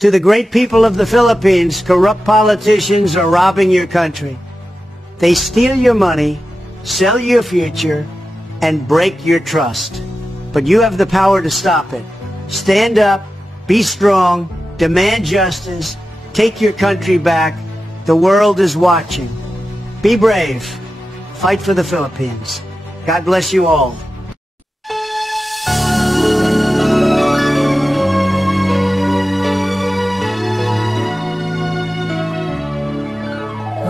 To the great people of the Philippines, corrupt politicians are robbing your country. They steal your money, sell your future, and break your trust. But you have the power to stop it. Stand up, be strong, demand justice, take your country back. The world is watching. Be brave. Fight for the Philippines. God bless you all.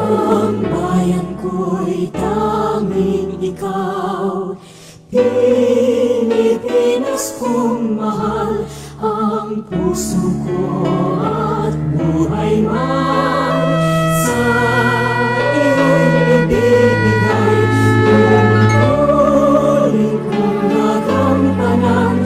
Ang bayan ko'y tanging ikaw, Pilipinas kong mahal, ang puso ko at buhay man sa iyo'y ibibigay. Tungkulin kong nagampanan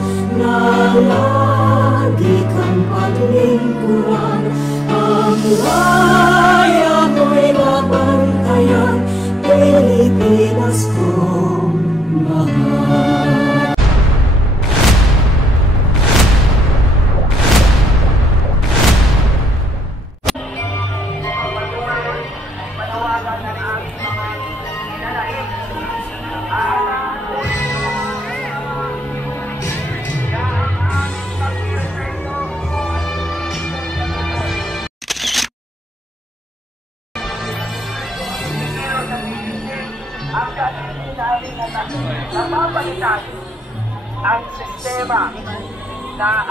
na lagi kang paglingkuran, ang bayan mo'y mabantayan, Pilipinas kong mahal. Ang gagawin namin na napapalitan ang sistema na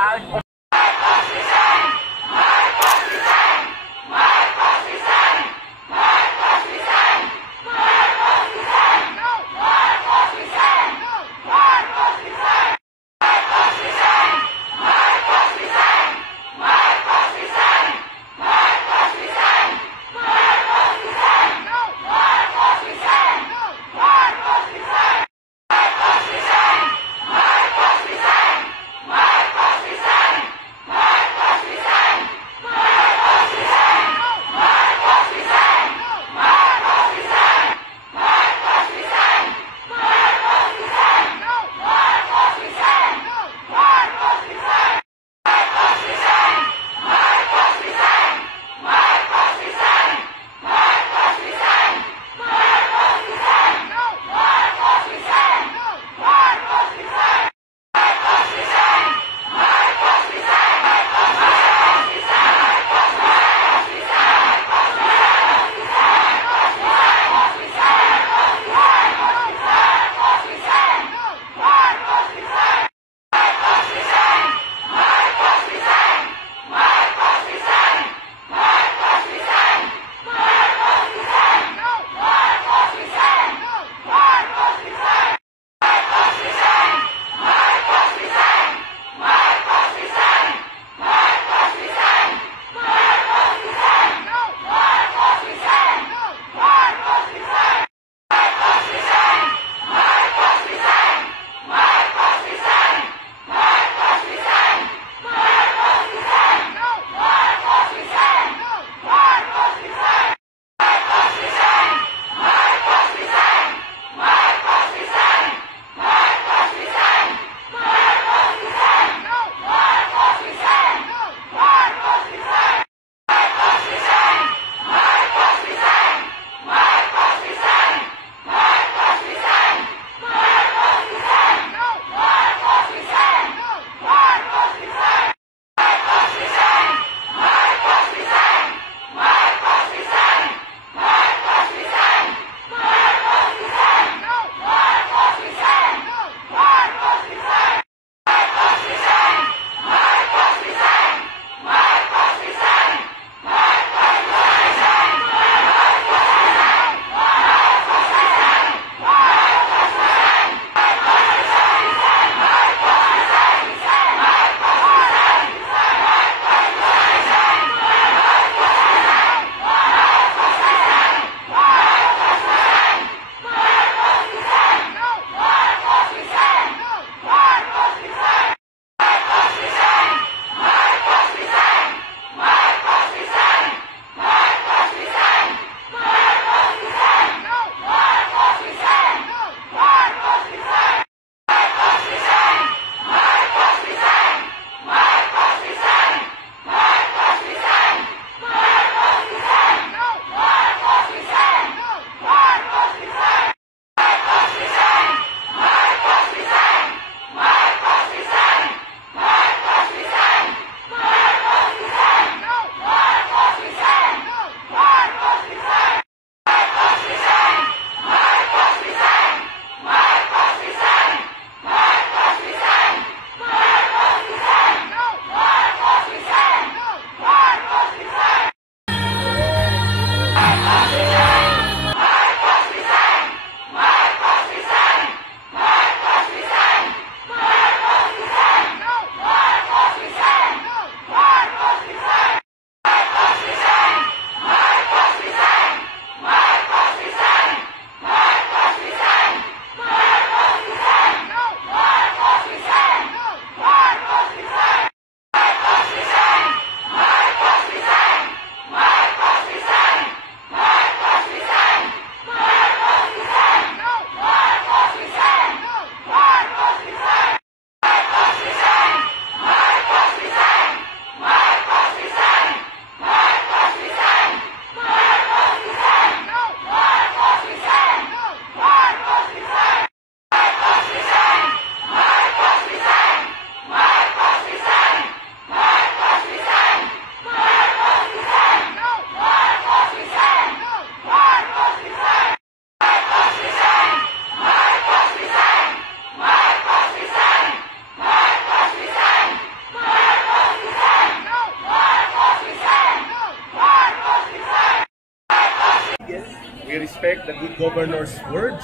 respect the good governor's words.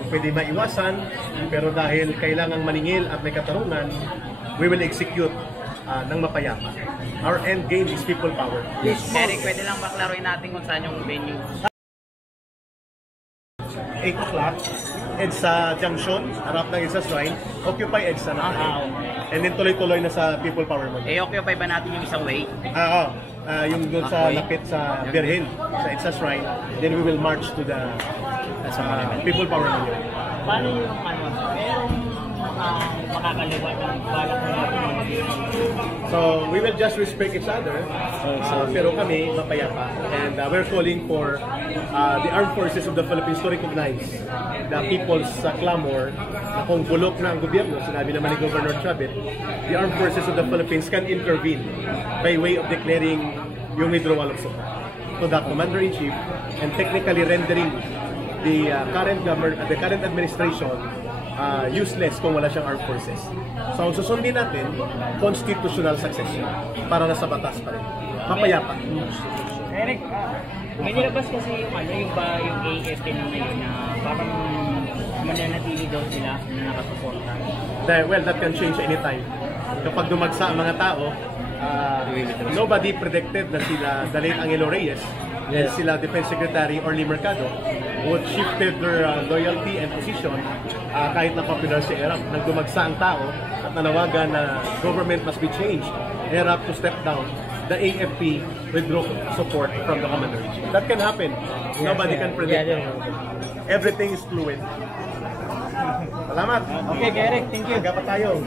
Kung pwede maiwasan, pero dahil kailangang maningil at may katarungan, we will execute ng mapayapa. Our end game is people power. Eric, pwede lang baklaruin natin kung saan yung venue? 8 o'clock, EDSA Junction, harap ng EDSA Shrine, Occupy EDSA na. And then tuloy-tuloy na sa People Power Month. Occupy ba natin yung isang way? Yung doon sa lapit sa Birhen, sa EDSA Shrine, then we will march to the People Power Month. Paano yung merong makakaliwa ng balak na natin? So, we will just respect each other, pero kami mapayapa. And we're calling for the armed forces of the Philippines to recognize the people's clamor na kung bulok na ang gobyerno, sinabi naman ni Governor Chavez, the armed forces of the Philippines can intervene by way of declaring yung withdrawal of support to the Commander-in-Chief and technically rendering the current government, the current administration useless kung wala siyang armed forces. So, ang susundin natin, constitutional succession para nasa batas pa rin. Mapayapa. Eric, may nilabas kasi yung AFP na ngayon na parang mananatili daw sila na nakasuporta. Well, that can change anytime. Kapag dumagsa ang mga tao, nobody predicted na sila Dalit Angelo Reyes and sila Defense Secretary Orly Mercado would shifted their loyalty and position kahit na popular si ERAP. Nang dumagsa ang tao at nanawagan na government must be changed, ERAP to step down, the AFP withdrew support from the Commander-in-Chief. That can happen. Nobody can predict. Everything is fluid. Salamat. Okay, Eric, thank you. Hanggang pa tayo.